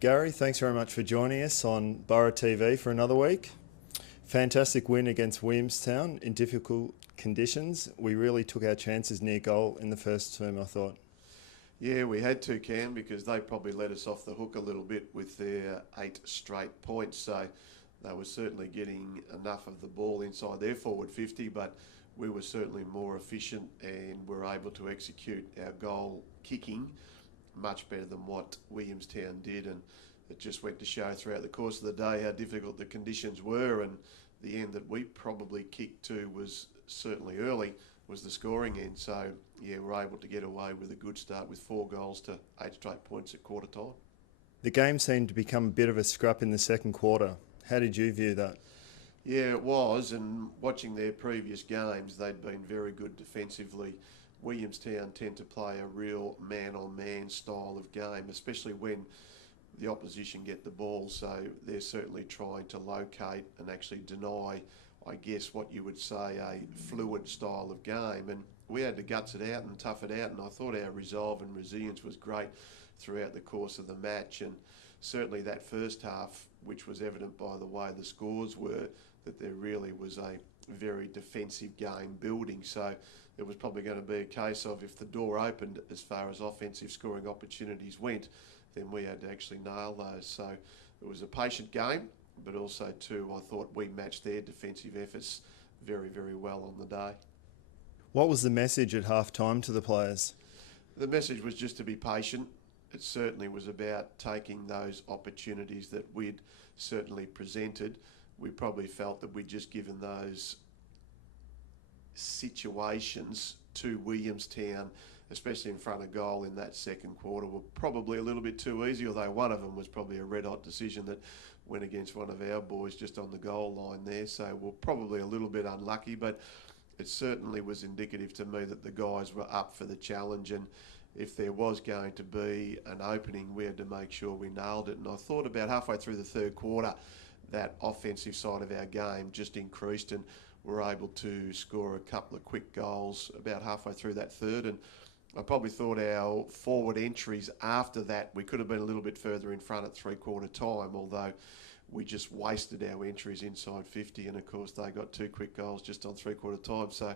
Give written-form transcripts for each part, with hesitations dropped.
Gary, thanks very much for joining us on Borough TV for another week. Fantastic win against Williamstown in difficult conditions. We really took our chances near goal in the first term, I thought. Yeah, we had to, Cam, because they probably let us off the hook a little bit with their 8 straight points. So they were certainly getting enough of the ball inside their forward 50, but we were certainly more efficient and were able to execute our goal kicking much better than what Williamstown did. And it just went to show throughout the course of the day how difficult the conditions were, and the end that we probably kicked to was certainly early, was the scoring end. So yeah, we're able to get away with a good start with 4 goals to 8 straight points at quarter time. The game seemed to become a bit of a scrap in the second quarter. How did you view that? Yeah, it was, and watching their previous games, they'd been very good defensively. Williamstown tend to play a real man-on-man style of game, especially when the opposition get the ball, so they're certainly trying to locate and actually deny, I guess, what you would say a fluid style of game. And we had to guts it out and tough it out, and I thought our resolve and resilience was great throughout the course of the match. And certainly that first half, which was evident by the way the scores were, that there really was a very defensive game building. So it was probably going to be a case of, if the door opened as far as offensive scoring opportunities went, then we had to actually nail those. So it was a patient game, but also too, I thought we matched their defensive efforts very, very well on the day. What was the message at half-time to the players? The message was just to be patient. It certainly was about taking those opportunities that we'd certainly presented. We probably felt that we'd just given those situations to Williamstown, especially in front of goal in that second quarter, were probably a little bit too easy, although one of them was probably a red-hot decision that went against one of our boys just on the goal line there. So we're probably a little bit unlucky, but it certainly was indicative to me that the guys were up for the challenge, and if there was going to be an opening, we had to make sure we nailed it. And I thought about halfway through the third quarter, that offensive side of our game just increased, and we're able to score a couple of quick goals about halfway through that third. And I probably thought our forward entries after that, we could have been a little bit further in front at three-quarter time, although we just wasted our entries inside 50, and of course they got 2 quick goals just on three-quarter time. So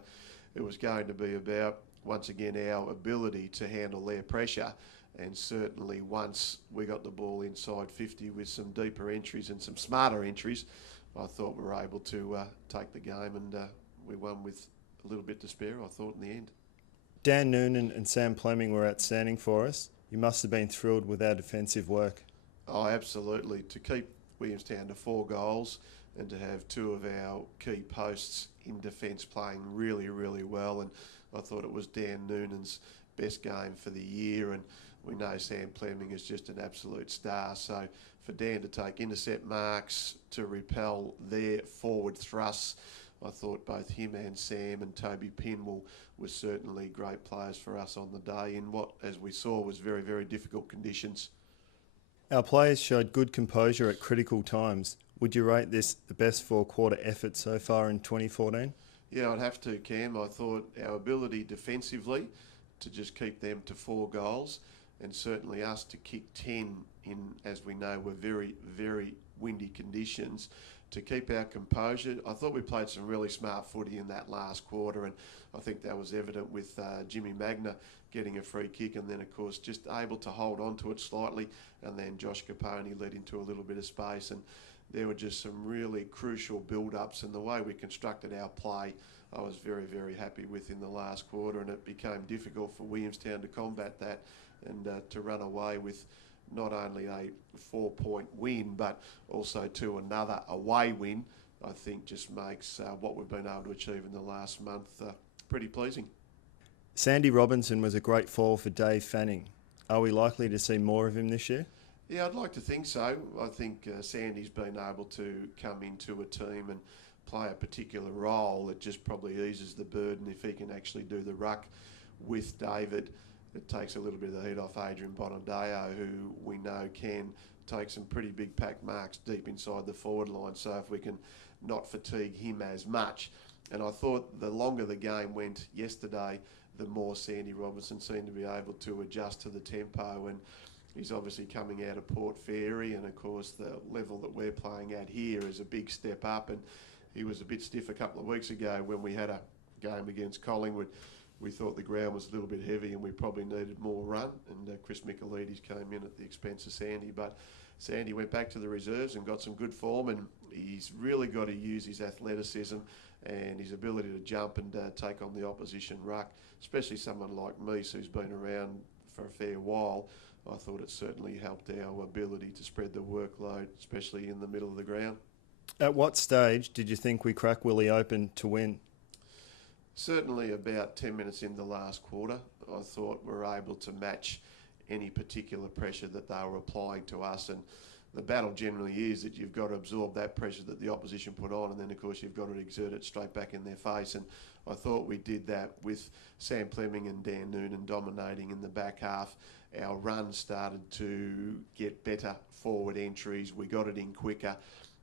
it was going to be about, once again, our ability to handle their pressure. And certainly once we got the ball inside 50 with some deeper entries and some smarter entries, I thought we were able to take the game, and we won with a little bit to spare, I thought, in the end. Dan Noonan and Sam Fleming were outstanding for us. You must have been thrilled with our defensive work. Oh, absolutely. To keep Williamstown to 4 goals and to have 2 of our key posts in defence playing really, really well. And I thought it was Dan Noonan's best game for the year, and we know Sam Fleming is just an absolute star. So for Dan to take intercept marks, to repel their forward thrusts, I thought both him and Sam and Toby Pinwell were certainly great players for us on the day in what, as we saw, was very, very difficult conditions. Our players showed good composure at critical times. Would you rate this the best 4-quarter effort so far in 2014? Yeah, I'd have to, Cam. I thought our ability defensively to just keep them to 4 goals, and certainly us to kick 10 in, as we know, were very, very windy conditions, to keep our composure. I thought we played some really smart footy in that last quarter, and I think that was evident with Jimmy Magna getting a free kick, and then of course just able to hold on to it slightly, and then Josh Capone led into a little bit of space, and there were just some really crucial build-ups, and the way we constructed our play I was very, very happy with in the last quarter, and it became difficult for Williamstown to combat that and to run away with not only a 4-point win, but also to another away win. I think just makes what we've been able to achieve in the last month pretty pleasing. Sandy Robinson was a great fall for Dave Fanning. Are we likely to see more of him this year? Yeah, I'd like to think so. I think Sandy's been able to come into a team and play a particular role. It just probably eases the burden if he can actually do the ruck with David. It takes a little bit of the heat off Adrian Bonadeo, who we know can take some pretty big pack marks deep inside the forward line. So if we can not fatigue him as much. And I thought the longer the game went yesterday, the more Sandy Robinson seemed to be able to adjust to the tempo, and He's obviously coming out of Port Fairy, and of course the level that we're playing at here is a big step up. And he was a bit stiff a couple of weeks ago when we had a game against Collingwood. We thought the ground was a little bit heavy and we probably needed more run, and Chris Michaelides came in at the expense of Sandy. But Sandy went back to the reserves and got some good form, and he's really got to use his athleticism and his ability to jump and take on the opposition ruck, especially someone like Meese who's been around for a fair while. I thought it certainly helped our ability to spread the workload, especially in the middle of the ground. At what stage did you think we crack Willie open to win? Certainly about 10 minutes in the last quarter, I thought we were able to match any particular pressure that they were applying to us. And the battle generally is that you've got to absorb that pressure that the opposition put on, and then of course you've got to exert it straight back in their face. And I thought we did that with Sam Fleming and Dan Noonan dominating in the back half. Our run started to get better forward entries. We got it in quicker.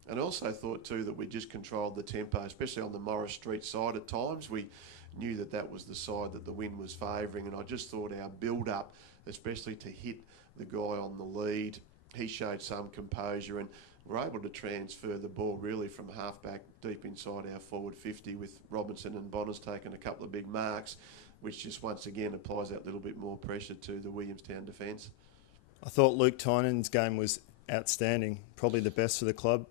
And also thought too that we just controlled the tempo, especially on the Morris Street side at times. We knew that that was the side that the wind was favouring, and I just thought our build-up, especially to hit the guy on the lead, he showed some composure, and we're able to transfer the ball really from half-back deep inside our forward 50 with Robinson and Bonners taking a couple of big marks, which just once again applies that little bit more pressure to the Williamstown defence. I thought Luke Tynan's game was outstanding, probably the best for the club.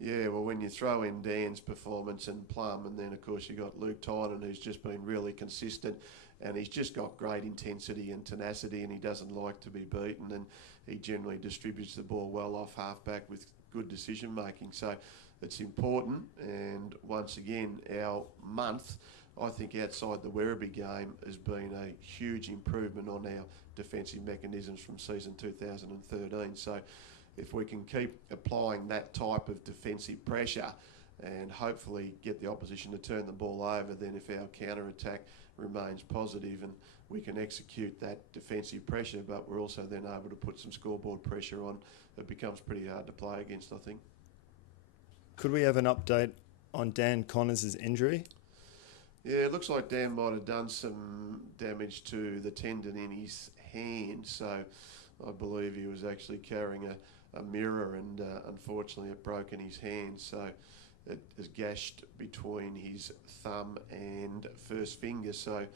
Yeah, well, when you throw in Dan's performance and Plum, and then of course you got Luke Tynan, who's just been really consistent, and he's just got great intensity and tenacity, and he doesn't like to be beaten, and he generally distributes the ball well off halfback with good decision making. So it's important, and once again, our month, I think outside the Werribee game, has been a huge improvement on our defensive mechanisms from season 2013. So if we can keep applying that type of defensive pressure and hopefully get the opposition to turn the ball over, then if our counter-attack remains positive and we can execute that defensive pressure, but we're also then able to put some scoreboard pressure on, it becomes pretty hard to play against, I think. Could we have an update on Dan Connors' injury? Yeah, it looks like Dan might have done some damage to the tendon in his hand, so I believe he was actually carrying a mirror, and unfortunately it broke in his hand, so it is gashed between his thumb and first finger. So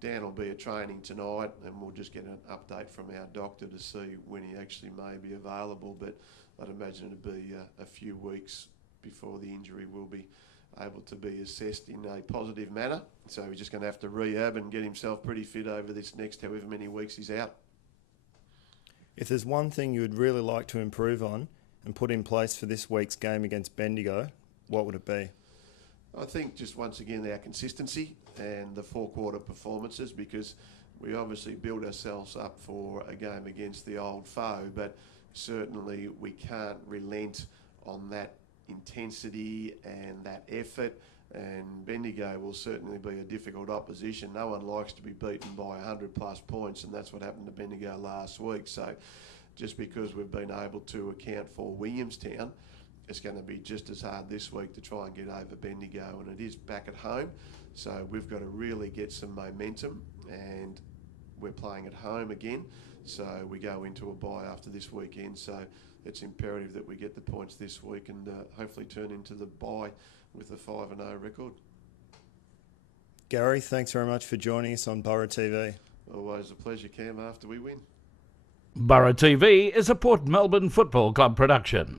Dan will be at training tonight, and we'll just get an update from our doctor to see when he actually may be available, but I'd imagine it'll be a few weeks before the injury will be able to be assessed in a positive manner. So he's just going to have to rehab and get himself pretty fit over this next however many weeks he's out. If there's one thing you would really like to improve on and put in place for this week's game against Bendigo, what would it be? I think just once again our consistency and the four-quarter performances, because we obviously build ourselves up for a game against the old foe, but certainly we can't relent on that intensity and that effort, and Bendigo will certainly be a difficult opposition. No one likes to be beaten by 100 plus points, and that's what happened to Bendigo last week. So just because we've been able to account for Williamstown, it's going to be just as hard this week to try and get over Bendigo, and it is back at home. So we've got to really get some momentum, and we're playing at home again. So we go into a bye after this weekend. So it's imperative that we get the points this week and hopefully turn into the bye with a 5-0 record. Gary, thanks very much for joining us on Borough TV. Always a pleasure, Cam, after we win. Borough TV is a Port Melbourne Football Club production.